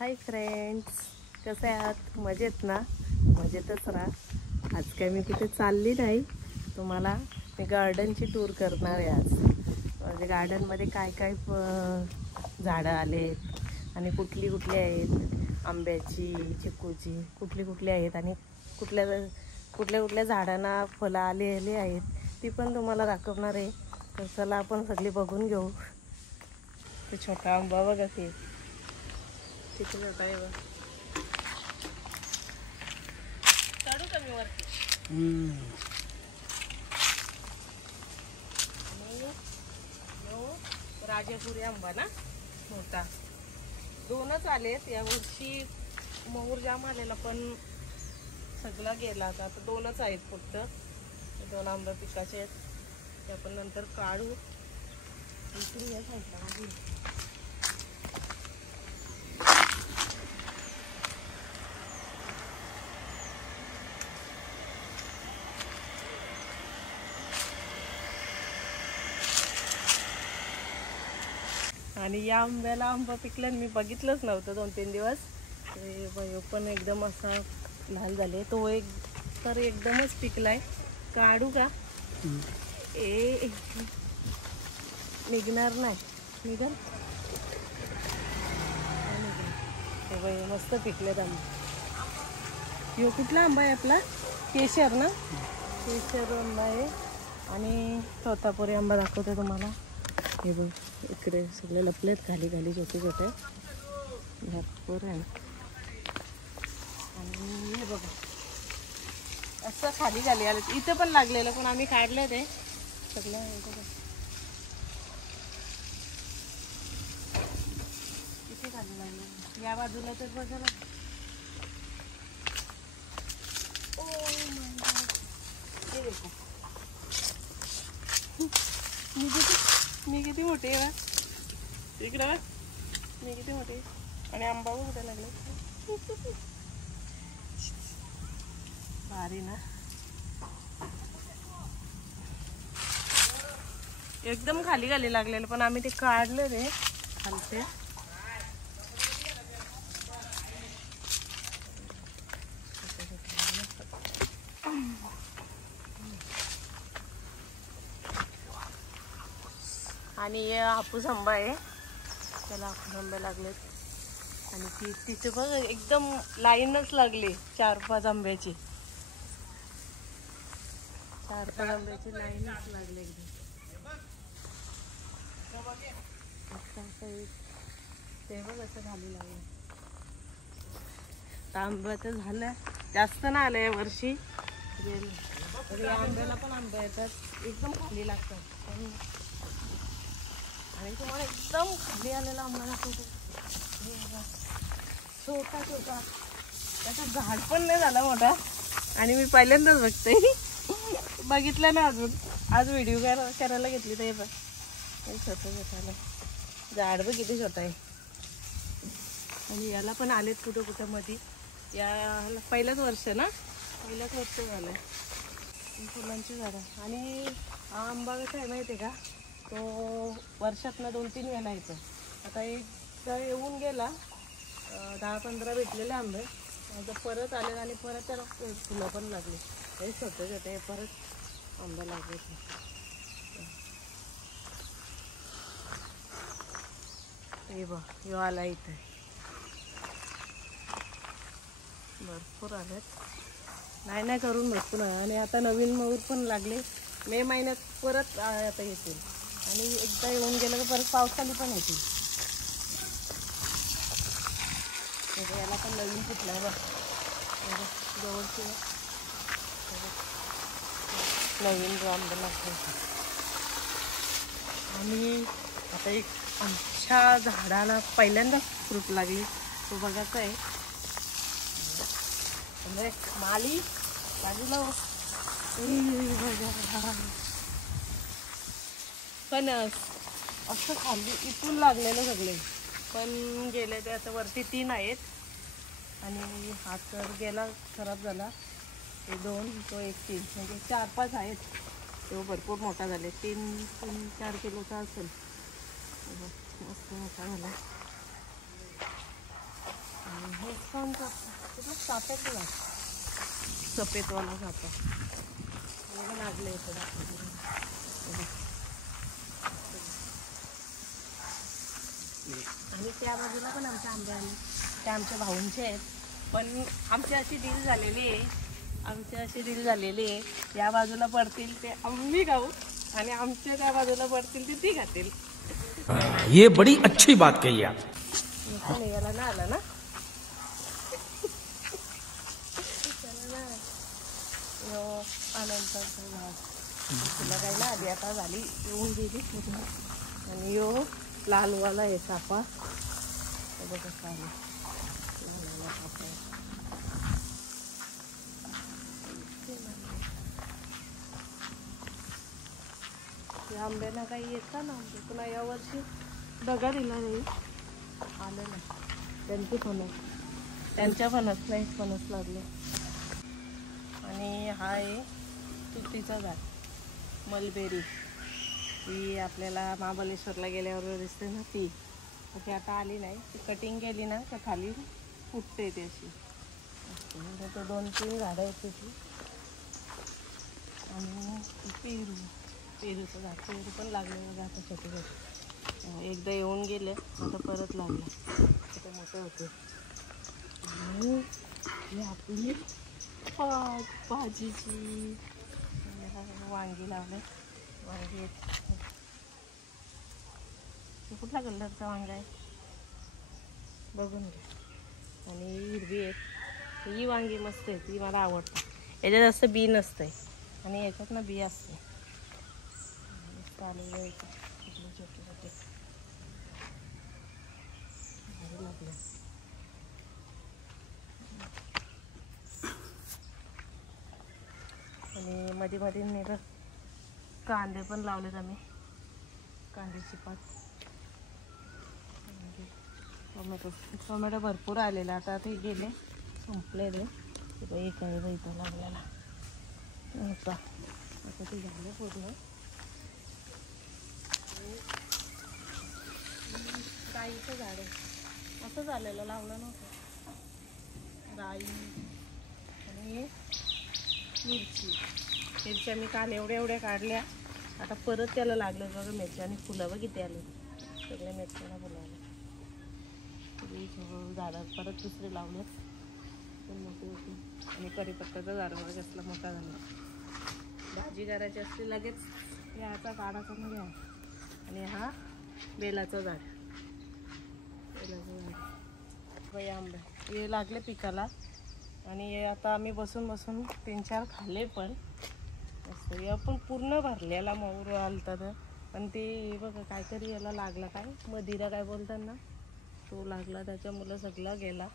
Hi friends, कसे आहात? मजेत ना? मजेतच राहा. आज काय मी कुठे चालली नाही, तुम्हाला मी गार्डनची टूर करणार आहे आज. म्हणजे गार्डनमध्ये काय काय झाडं आलेत आणि कुठली कुठली आहेत, आंब्याची, चिकूची, कुठली आहेत आणि कुठल्या झाडांना फळं आलेली आहेत ती पण तुम्हाला दाखवणार आहे. तर चला आपण सगळी बघून घेऊ. ते छोटा आंबा बघा, किती छोटा आहे बघ. चढू कमी वरती. राजापुरी आंबा ना, मोठा. दोनच आलेत या वर्षी. मोहर जाम आलेला पण सगळा गेला. आता दोनच आहेत फक्त. दोन आंबे पिकाचे आहेत, ते आपण नंतर काढू. इकडे या साईडला आणि या आंब्याला आंबा पिकल्याने मी बघितलंच नव्हतं 2-3 दिवस. ते पण एकदम असा लाल झाले. तो एक तर एकदमच पिकलाय. काढू का? निघणार नाही. निघल. हे मस्त पिकलेत आंबे. ह्यो कुठला आंबा आहे आपला? केशर ना? केशर आंबा आहे. आणि तोतापुरी आंबा दाखवते तुम्हाला. हे बघ, इकडे सगळे लपलेत खाली छोटे भरपूर आहे. आणि हे बघा असं खाली आले. इथं पण लागलेलं पण आम्ही काढलं ते सगळं. इथे खाली लागले. या बाजूला तर बघा ना. हे देखो, मी किती मोठी आहे बा. इकडे बा, मी किती मोठी आहे. आणि आंबा कुठे लागला. भारी ना. एकदम खाली लागलेलं पण आम्ही ते काढलं रे खालते. आणि हापूस आंबा आहे, त्याला हापूस आंबे लागलेत. आणि तिथे बघ एकदम लाईनच लागली. 4-5 आंब्याची, 4-5 आंब्याची लाईनच लागली एकदम. ते बघ असं खाली लागलं. आंब्याचं झालं, जास्त ना आलं या वर्षी. या आंब्याला पण आंबे येतात, एकदम खाली लागतात. आणि तुम्हाला एकदम खाली आलेला आंबा दाखवतो. छोटा त्याचं झाड पण नाही झाला मोठा. आणि मी पहिल्यांदाच बघितलं ना अजून. आज व्हिडिओ करायला घेतली तर हे बघ, छोटं झाड बघ किती छोटं आहे. आणि याला पण आलेत कुठं मध्ये. याला पहिलंच वर्ष ना, पहिलंच वर्ष झालंय फुलांची झाडं. आणि हा आंबा कसा आहे माहिती आहे का, तो वर्षातनं 2-3 वेळा येतो. आता एक येऊन गेला, 10-15 भेटलेले आंबे. आता परत आले आणि परत त्याला फुलं पण लागली. हे छोटे परत आंबे लागले. हे बघ, ह्यो आला इथे. भरपूर आलेत, नाही करून भरपूर. आणि आता नवीन मोहर पण लागले. मे महिन्यात परत आता येतील. आणि एकदा येऊन गेलं तर परत पावसाळी पण येतील. याला पण नवीन फुटलाय बघ, जवळची नवीन आंबे लागले. आणि आता एक आमच्या झाडाला पहिल्यांदा फ्रूट लागली. तो बघायचा आहे. म्हणजे माली बाजूला पण असं खाली इथून लागलेलं सगळे पण गेले. ते आता वरती 3 आहेत. आणि हा तर गेला, खराब झाला. ते 2, तो 1, 3 म्हणजे 4-5 आहेत. तो भरपूर मोठा झाले. 3-4 किलोचा असेल. मस्त मोठा झाला. इस्कानचा साप्याचं झाड, सफेदवाला सापा लागले इकडं. आणि त्या बाजूला पण आमचे आंबे आले, ते आमच्या भाऊंचे आहेत. पण आमची अशी डील झालेली आहे, या बाजूला पडतील ते आम्ही खाऊ आणि आमच्या त्या बाजूला पडतील ते ती खातील. ये बड़ी अच्छी बात कही आप. याला ना आला ना आनंदाचं झाड तुला काही ना आधी आता झाली येऊन गेली. आणि यो लालवाला आहे सापा, कसा आला लालवाला सापा. या आंब्याला काही येतं ना आंबे, पुन्हा यावर्षी दगा दिला नाही, आले नाही. त्यांची फणस, त्यांच्या फणस नाही, फणस लागले. आणि हा आहे तुतीचा झाड, मलबेरी. ती आपल्याला महाबळेश्वरला गेल्यावर दिसते ना ती आता आली नाही. ती कटिंग केली ना तर खाली फुटते ती अशी. तो 2-3 झाडं आहेत त्याची. आणि पेरूचं झाड, पेरू पण लागले बघा आता छोटे छोटे. एकदा येऊन गेले आता परत लागले, आता मोठे होते. आणि ही आपली भाजीची वांगी लावले. वांगी कुठला कलरचा वांगा आहे बघून घ्या. आणि हिरवी आहेत, ही वांगी मस्त आहे, ती मला आवडतात. याच्यात जास्त बी नसते आणि याच्यात ना बी असते. चालू छोटे छोटे लागले. आणि मध्ये मध्ये नेलं कांदे पण लावलेत आम्ही, कांद्याची पात. टोमॅटो भरपूर आलेला, आता ते गेले संपले रे. एक आहे इथं लागलेला होता, आता ते झालं पूर्ण. राईचं झाड आहे, असं झालेलं, लावलं नव्हतं. राई आणि मिरची मी काल एवढ्या काढल्या. आता परत त्याला लागलं बघा मिरची आणि फुलं बघ किती आले, सगळ्या मिरच्यांना फुलं आले. झाडं परत दुसरे लावले पण मोठे होते. आणि कढीपत्त्याचं झाड बघा कसला मोठा झाला. भाजी करायची असते लगेच याचा काढाचा नाही आहे. आणि हा बेलाचं झाड, आंबे हे लागले पिकाला. आणि हे आता आम्ही बसून 3-4 खाल्ले पण. असं या पण पूर्ण भरलेला मऊर आलता तर. पण ते बघा काहीतरी याला लागला, काय मदिरा काय बोलतात ना, तो लागला, त्याच्यामुळं सगळा गेला.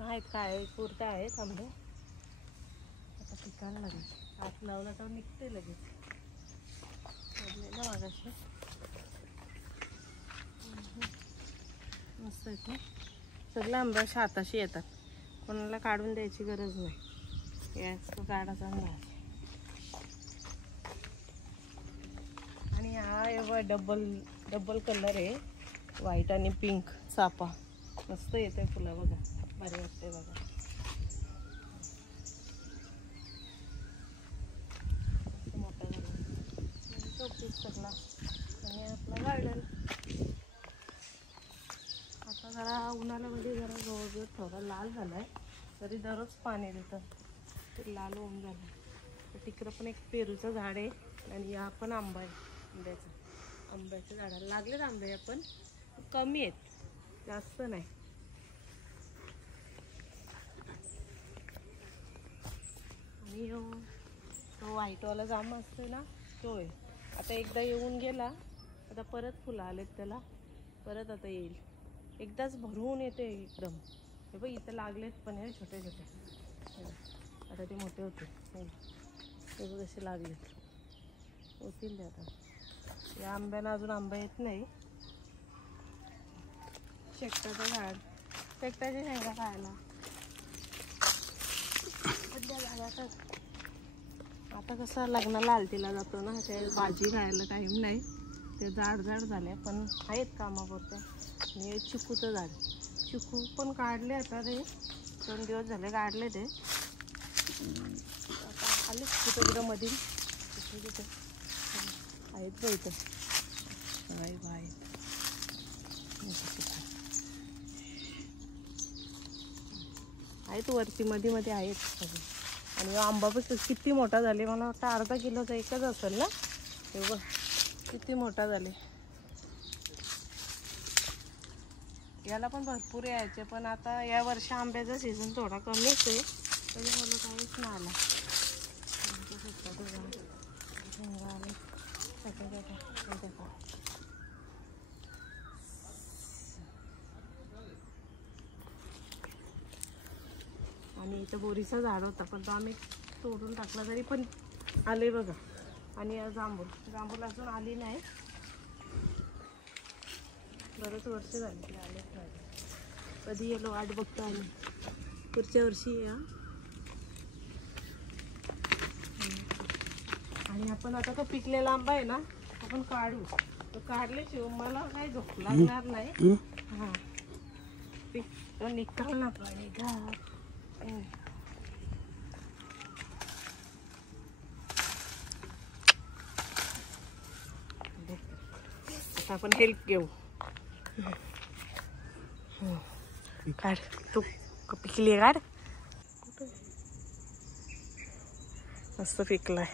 आहेत काय पुरता आहेत आंबे. आता पिकायला लागेल, हात लावला तर निघते लगेच. मागाशी मस्त आहेत ना सगळं आंबे, अशा हाताशी येतात, कोणाला काढून द्यायची गरज नाही. याच काढायचा नाही. आणि हा एवढा डबल कलर आहे, व्हाईट आणि पिंक चाफा. मस्त येते फुलं बघा, भारी वाटते बघा. मोठा झाला चौकीस सगळा. आणि आपला गार्डन आता जरा उन्हाळ्यामध्ये जरा जवळजवळ थोडा लाल झालाय, तरी दररोज पाणी देतं, ते लाल होऊन झालं. तर तिकडं पण एक पेरूचं झाड आहे. आणि हा पण आंबा आहे, आंब्याच्या झाडाला लागलेत आंबे, पण कमी आहेत, जास्त नाही. आणि तो व्हाईटवाला जांब असतो ना, तो आहे. आता एकदा येऊन गेला, आता परत फुलं आलेत त्याला, परत आता येईल. एकदाच भरून येते एकदम. हे बघ इथं लागलेत पण हे छोटे छोटे, आता ते मोठे होते. हे बघ असे लागलेत, होतील ते आता. या आंब्याला अजून आंबा येत नाही. शेकटाचं झाड, शेकटाची शेंगा खायला आता कसं लग्नाला आलतीला जातो ना, ते भाजी खायला टाईम नाही, ते झाड झाले पण आहेत कामापुरते. आणि चिकूचं झाड, चिकू पण काढले आता ते 2 दिवस झाले काढले ते आता आले कुठं कुठं मधील कुठे आहेत बघ इथं आहेत वरती मध्ये मध्ये आहेत अजून. आणि आंबा पण किती मोठा झाले मला वाटतं अर्धा किलोचा एकच असेल ना. हे बघ किती मोठा झाले. याला पण भरपूर यायचे पण आता या वर्षी आंब्याचा सीझन थोडा कमीच आहे तरी मला काहीच नाही आला. आणि इथं बोरीचा झाड होता पण तो आम्ही तोडून टाकला तरी पण आले बघा. आणि जांभूळ अजून आली नाही. बरेच वर्ष झाली ती आलेच नाही. कधी येलो वाट बघतो आम्ही. पुढच्या वर्षी या. आणि आपण आता तो पिकलेला आंबा आहे ना आपण काढू. तो काढल्याशिवाय मला काही झोप लागणार नाही. हां तो निघाल ना पाहिजे. आता आपण हेल्प घेऊ. काढ तू पिकली काढ. मस्त पिकलाय.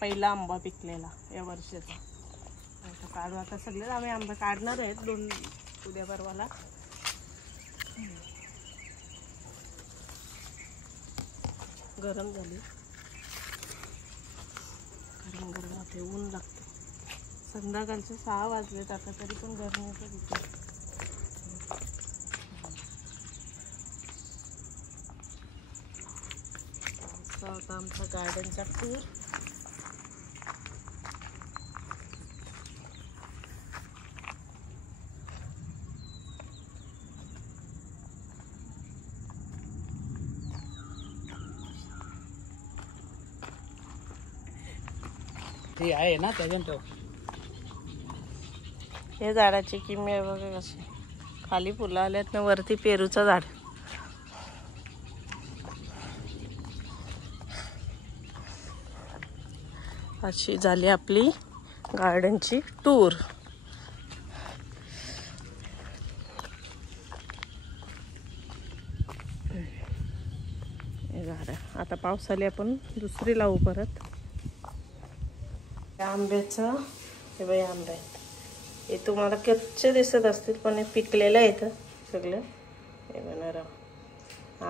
पहिला आंबा पिकलेला या वर्षाचा. आता काढू. आता सगळेच आम्ही आंबा काढणार आहेत 2 उद्या परवाला. गरम झाली. गरम गरम होते. ऊन लागते. संध्याकाळचे 6 वाजलेत आता तरी पण गरम होतं तिथे. असा होता आमचा गार्डनचा टूर. ते आहे ना त्याच्यात हे झाडाची किमी आहे बघा कशी. खाली फुलं आल्यात ना वरती पेरूचं झाड. अशी झाली आपली गार्डनची टूर. हे झाड आता पावसाळी आपण दुसरी लावू परत. आंब्याचं हे बाई आंबे आहेत. हे तुम्हाला कच्चे दिसत असतील पण हे पिकलेलं आहे सगळं. हे बघा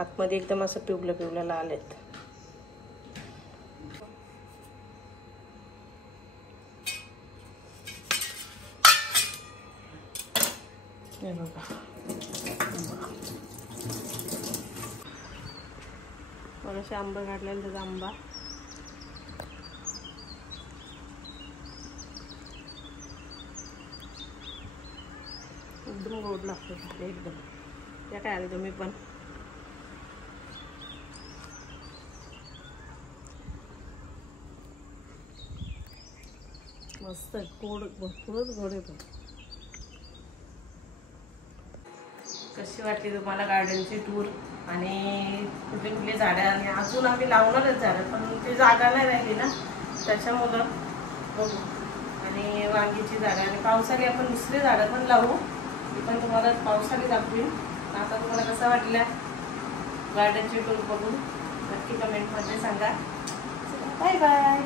आतमध्ये एकदम असं पिवलं पिवलं लाल आहेत. हे बघा बघा आंबा काढलेला त्याचा आंबा. एकदम गोड लागतो एकदम. या काय आले तुम्ही पण. मस्त गोड भरपूरच गोड आहे. कशी वाटली तुम्हाला गार्डनची टूर आणि कुठली कुठली झाडं. आणि अजून आम्ही लावणारच झाडं पण ती जागा नाही राहिली ना त्याच्यामुळं बघू. आणि वांगीची झाडं आणि पावसाळी आपण दुसरी झाडं पण लावू. मी पण तुम्हाला पावसाळी दाखवीन. आता तुम्हाला कसं वाटलं गार्डनची टूर बघून नक्की कमेंटमध्ये सांगा. Bye bye.